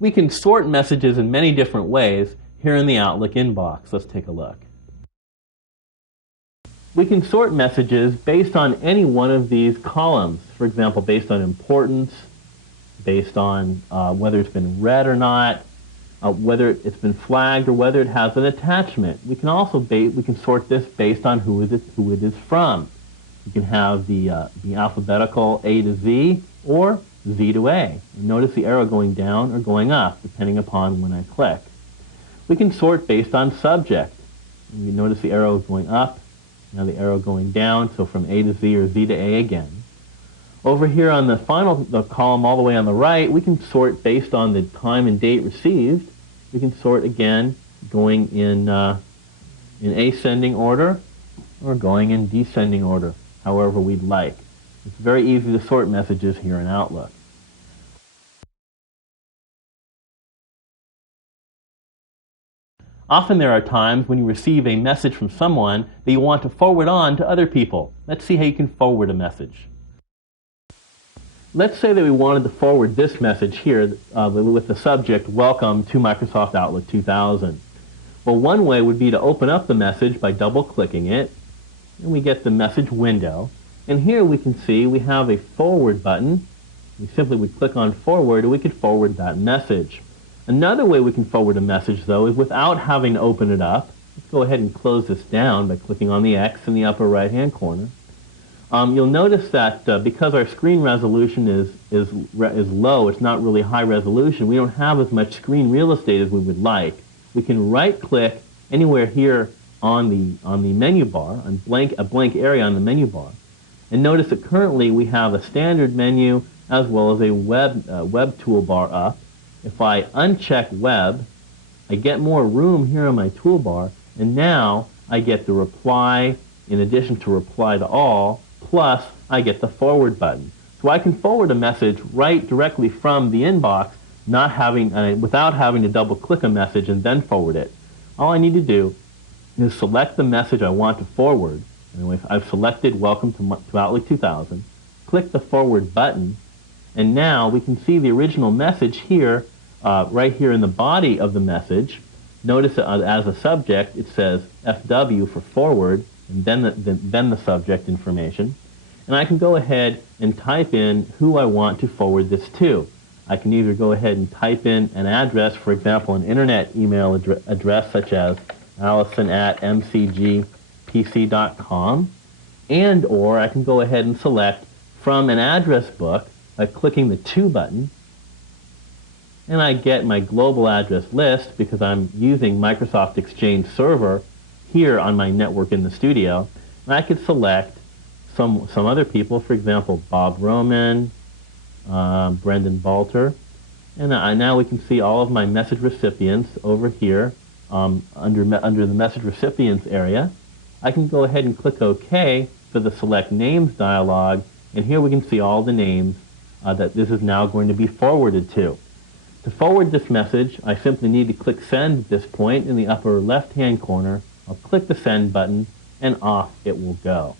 We can sort messages in many different ways here in the Outlook inbox. Let's take a look. We can sort messages based on any one of these columns. For example, based on importance, based on whether it's been read or not, whether it's been flagged, or whether it has an attachment. We can also sort this based on who it is from. You can have the alphabetical A to Z or Z to A. And notice the arrow going down or going up, depending upon when I click. We can sort based on subject. And you notice the arrow going up, now the arrow going down, so from A to Z or Z to A again. Over here on the column all the way on the right, we can sort based on the time and date received. We can sort again going in ascending order or going in descending order, however we'd like. It's very easy to sort messages here in Outlook. Often there are times when you receive a message from someone that you want to forward on to other people. Let's see how you can forward a message. Let's say that we wanted to forward this message here with the subject, Welcome to Microsoft Outlook 2000. Well, one way would be to open up the message by double-clicking it, and we get the message window. And here we can see we have a forward button. We simply would click on forward, and we could forward that message. Another way we can forward a message, though, is without having to open it up. Let's go ahead and close this down by clicking on the X in the upper right-hand corner. You'll notice that because our screen resolution is low, it's not really high resolution, we don't have as much screen real estate as we would like. We can right-click anywhere here on the menu bar, a blank area on the menu bar. And notice that currently we have a standard menu as well as a web toolbar up. If I uncheck web, I get more room here on my toolbar, and now I get the reply in addition to reply to all, plus I get the forward button. So I can forward a message right directly from the inbox, without having to double-click a message and then forward it. All I need to do is select the message I want to forward. And I've selected Welcome to Outlook 2000, click the forward button, and now we can see the original message here, right here in the body of the message. Notice that as a subject it says FW for forward, and then the subject information. And I can go ahead and type in who I want to forward this to. I can either go ahead and type in an address, for example, an internet email address such as allison@mcgpc.com, and or I can go ahead and select from an address book by clicking the To button, and I get my global address list because I'm using Microsoft Exchange Server here on my network in the studio. And I could select some other people, for example, Bob Roman, Brendan Balter, and now we can see all of my message recipients over here under the message recipients area. I can go ahead and click OK for the Select Names dialog, and here we can see all the names that this is now going to be forwarded to. To forward this message, I simply need to click Send at this point in the upper left-hand corner. I'll click the Send button, and off it will go.